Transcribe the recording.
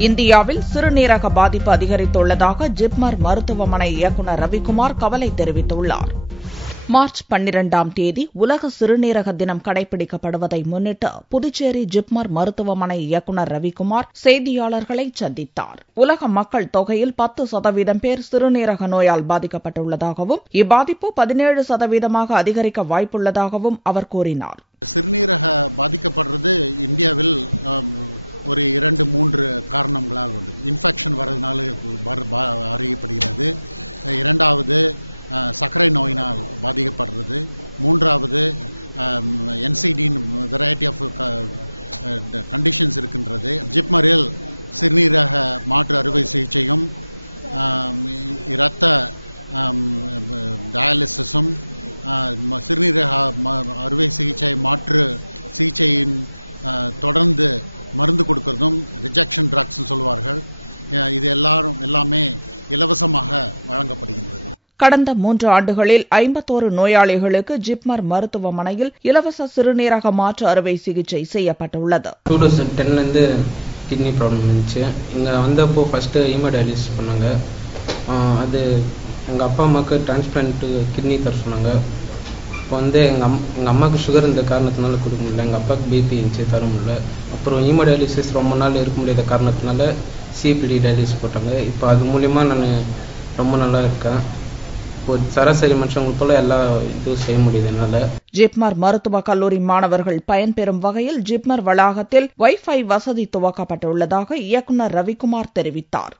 இந்தியாவில் சிறுநீரக பாதிப்பு அதிகரித்துள்ளதாக ஜிப்மர் மருத்துவமனை இயக்குநர் ரவிக்குமார் கவலை தெரிவித்துள்ளார். மார்ச் 12ஆம் தேதி உலக சிறுநீரக தினம் கடைபிடிக்கப்படுவதை முன்னிட்டு புதுச்சேரி ஜிப்மர் மருத்துவமனை இயக்குநர் ரவிக்குமார் செய்தியாளர்களை சந்தித்தார். உலக மக்கள் தொகையில் 10% பேர் சிறுநீரக நோயால் பாதிக்கப்பட்டுள்ளதாகவும் இப்பாதிப்பு 17% அதிகரிக்க வாய்ப்புள்ளதாகவும் அவர் கூறினார். சிறுநீரக பாதிக்கப்படுறது இந்தியாவில் ஒரு 2-3 காரணங்களால் வந்து இன்ஃபெக்ஷன் வர்றதுனால அறியப்படுகிறது. இரண்டாவது சர்க்கரை நோயினால் பாதிக்கப்படுறது. மூன்றாவது NCD வெரைட்டி ஆஃப் கண்டிஷன்ஸ் இருக்கின்றது. ஜிப்மரில் சிறுநீரக மாற்று அறுவை சிகிச்சையும் இரத்த டயாலிசிஸும் சிறுநீரக அறுவை சிகிச்சை மாற்று சிகிச்சையின் தொடர்ந்து மருந்து கொடுக்கிறதும் ரிஜெக்ஷன் ட்ரக்ஸ் சொல்வார்கள். இது எல்லாமே இலவசமாக வழங்கப்படுகின்றது. கடந்த 3 ஆண்டுகளில் 51 நோயாளிகளுக்கு ஜிப்மர் மருத்துவமனையில் இலவச சிறுநீரக மாற்று அறுவை சிகிச்சை செய்யப்பட்டுள்ளது. 2010 கிட்னி ப்ராப்ளம் இருந்துச்சு. இங்க வந்தப்போ ஃபர்ஸ்ட் ஹீமோடயாலிசிஸ் பண்ணாங்க. அது எங்கள் அப்பா அம்மாவுக்கு டிரான்ஸ்பிளான்ட் கிட்னி தர சொன்னாங்க. இப்போ எங்கள் அம்மாவுக்கு சுகர் இருந்த காரணத்தினால கொடுக்க முடியல. எங்கள் அப்பாவுக்கு பிபி இருந்துச்சு, தர முடியல. அப்புறம் ஹீமோடயாலிசிஸ் ரொம்ப நாள் இருக்க முடியாத காரணத்தினால CPD டயாலிசிஸ் போட்டாங்க. இப்போ அது மூலிமா நான் ரொம்ப நல்லா இருக்கேன். இப்போ சராசரி மனுஷங்களுக்கு போல எல்லா இதுவும் செய்ய முடியுது என்னால. ஜிப்மர் மருத்துவக் கல்லூரி மாணவர்கள் பயன்பெறும் வகையில் ஜிப்மர் வளாகத்தில் வைஃபை வசதி துவக்கப்பட்டுள்ளதாக இயக்குநர் ரவிக்குமார் தெரிவித்தார்.